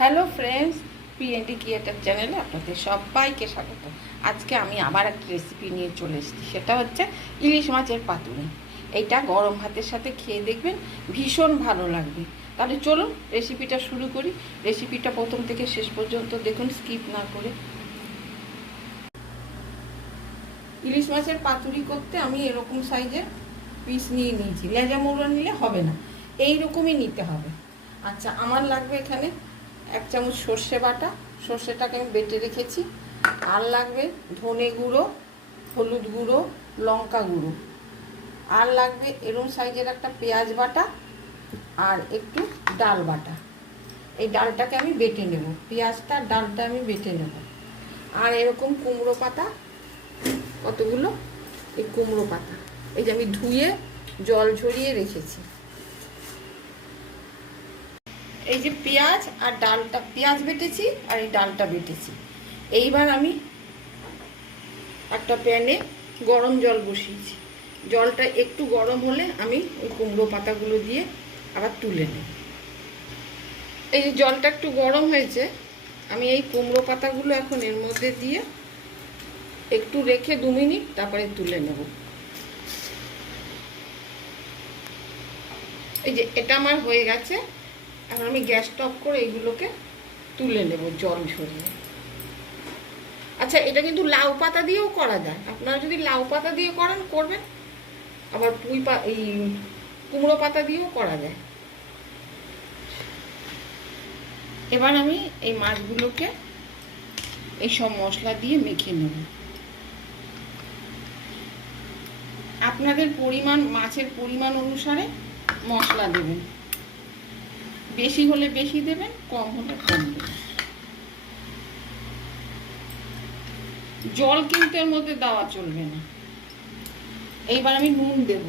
Hello friends, PND creator চ্যানেলে আপনাদের সবাইকে স্বাগত। আজকে আমি আবার একটা রেসিপি নিয়ে চলে এসেছি, সেটা হচ্ছে ইলিশ মাছের পাতুরি। এইটা গরম ভাতের সাথে খেয়ে দেখবেন, ভীষণ ভালো লাগবে। তাহলে চলুন রেসিপিটা শুরু করি। রেসিপিটা প্রথম থেকে শেষ পর্যন্ত দেখুন, স্কিপ না করে। ইলিশ মাছের পাতুরি করতে আমি এরকম সাইজের পিস নিয়ে নিয়েছি। লেজা মোড়া নিলে হবে না, এইরকমই নিতে হবে। আচ্ছা, আমার লাগবে এখানে 1 চামচ সর্ষে বাটা, সর্ষেটাকে আমি বেটে রেখেছি। আর লাগবে ধনে গুঁড়ো, হলুদ গুঁড়ো, লঙ্কা গুঁড়ো। আর লাগবে এরম সাইজের একটা পেঁয়াজ বাটা আর একটু ডাল বাটা। এই ডালটাকে আমি বেটে নেব, পেঁয়াজটা ডালটা আমি বেটে নেব। আর এরকম কুমড়ো পাতা কতগুলো, এই কুমড়ো পাতা এই যে আমি ধুয়ে জল ঝরিয়ে রেখেছি। এই যে পেঁয়াজ আর ডালটা, পেঁয়াজ বেটেছি আর এই ডালটা বেটেছি। এইবার আমি একটা প্যানে গরম জল বসিয়েছি। জলটা একটু গরম হলে আমি ওই কুমড়ো পাতাগুলো দিয়ে আবার তুলে নেব। এই যে জলটা একটু গরম হয়েছে, আমি এই কুমড়ো পাতাগুলো এখন এর মধ্যে দিয়ে একটু রেখে 2 মিনিট তারপরে তুলে নেব। এই যে এটা আমার হয়ে গেছে। এখন আমি গ্যাসটা অফ করে এইগুলোকে তুলে নেব জল ঝরিয়ে। আচ্ছা, এটা কিন্তু লাউ পাতা দিয়েও করা যায়। আপনারা যদি লাউ পাতা দিয়ে করেন করবেন, আবার এই কুমড়ো পাতা দিয়েও করা যায়। এবার আমি এই মাছগুলোকে এই সব মশলা দিয়ে মেখে নেব। আপনাদের পরিমাণ, মাছের পরিমাণ অনুসারে মশলা দেবেন। বেশি হলে বেশি দেবেন, কম হলে কম দেবেন। জল কিন্তু এর মধ্যে দেওয়া চলবে না। এইবার আমি নুন দেব।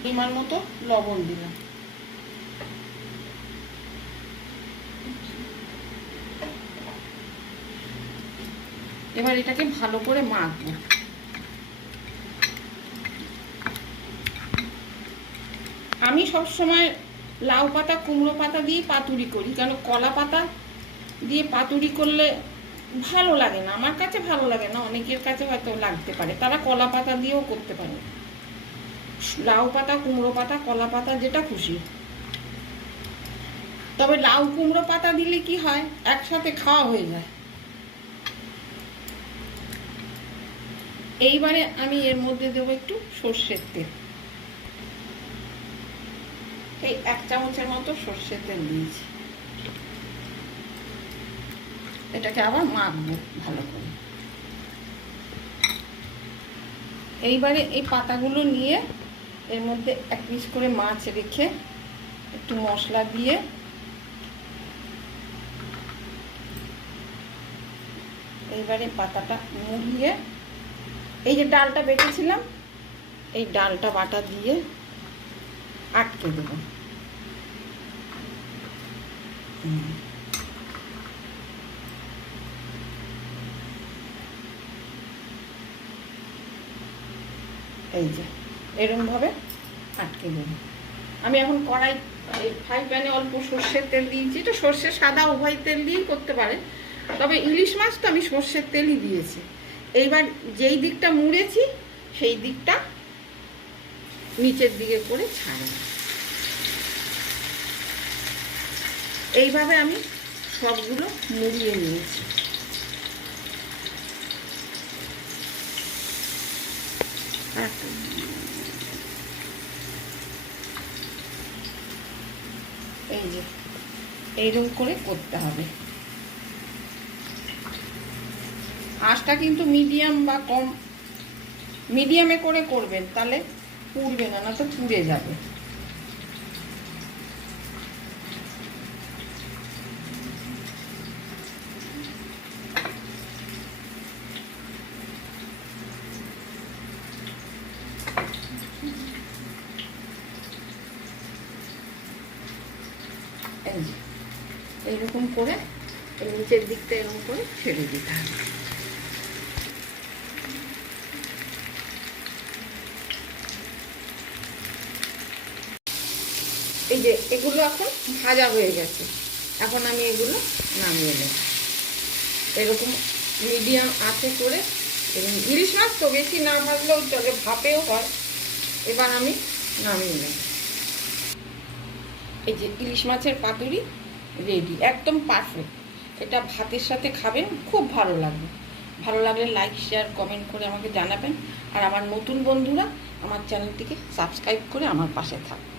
পরিমাণ মতো লবণ দিলাম। এবার এটাকে ভালো করে মাখবো। আমি সবসময় লাউ পাতা কুমড়ো পাতা দিয়ে পাতুরি করি, কেন কলা পাতা দিয়ে পাতুরি করলে ভালো লাগে না। আমার কাছে ভালো লাগে না, অনেকের কাছে হয়তো লাগতে পারে, তারা কলা পাতা দিয়েও করতে পারে। লাউ পাতা, কুমড়ো পাতা, কলা পাতা, যেটা খুশি। তবে লাউ কুমড়ো পাতা দিলে কি হয়, একসাথে খাওয়া হয়ে যায়। এইবারে আমি এর মধ্যে দেবো একটু সর্ষের তেল। এই 1 চামচের মতো সর্ষের তেল দিয়েছি। এটাকে আবার মাখবো ভালো করে। এইবারে এই পাতাগুলো নিয়ে এর মধ্যে 1 পিস করে মাছ রেখে একটু মশলা দিয়ে এইবারে পাতাটা মুড়িয়ে এই যে ডালটা বেটেছিলাম, এই ডালটা বাটা দিয়ে আটকে দেব। এই যে এরকমভাবে আটকে দেব। আমি এখন কড়াই, ফ্রাই প্যানে অল্প সর্ষের তেল দিয়েছি। এটা সর্ষে সাদা উভয় তেল দিয়েই করতে পারেন, তবে ইলিশ মাছ তো আমি সর্ষের তেলই দিয়েছি। এইবার যেই দিকটা মুড়েছি সেই দিকটা নিচের দিকে করে ছাড়ব। এইভাবে আমি সবগুলো মুড়িয়ে নিয়েছি। এই যে এইরকম করে করতে হবে। আঁচটা কিন্তু মিডিয়াম বা কম, মিডিয়ামে করে করবেন, তাহলে পুড়বে না, না তো পুড়ে যাবে। এই যে এইরকম করে নিচের দিকটা এরকম করে ছেড়ে দিতে হবে। এই যে এগুলো এখন ভাজা হয়ে গেছে, এখন আমি এগুলো নামিয়ে নেব। এরকম মিডিয়াম আঁচে করে, এবং ইলিশ মাছ তো বেশি না ভাজলেও চলে, ভাপেও হয়। এবার আমি নামিয়ে নেব। এই যে ইলিশ মাছের পাতুরি রেডি, একদম পারফেক্ট। এটা ভাতের সাথে খাবেন, খুব ভালো লাগবে। ভালো লাগলে লাইক শেয়ার কমেন্ট করে আমাকে জানাবেন। আর আমার নতুন বন্ধুরা আমার চ্যানেলটিকে সাবস্ক্রাইব করে আমার পাশে থাকবে।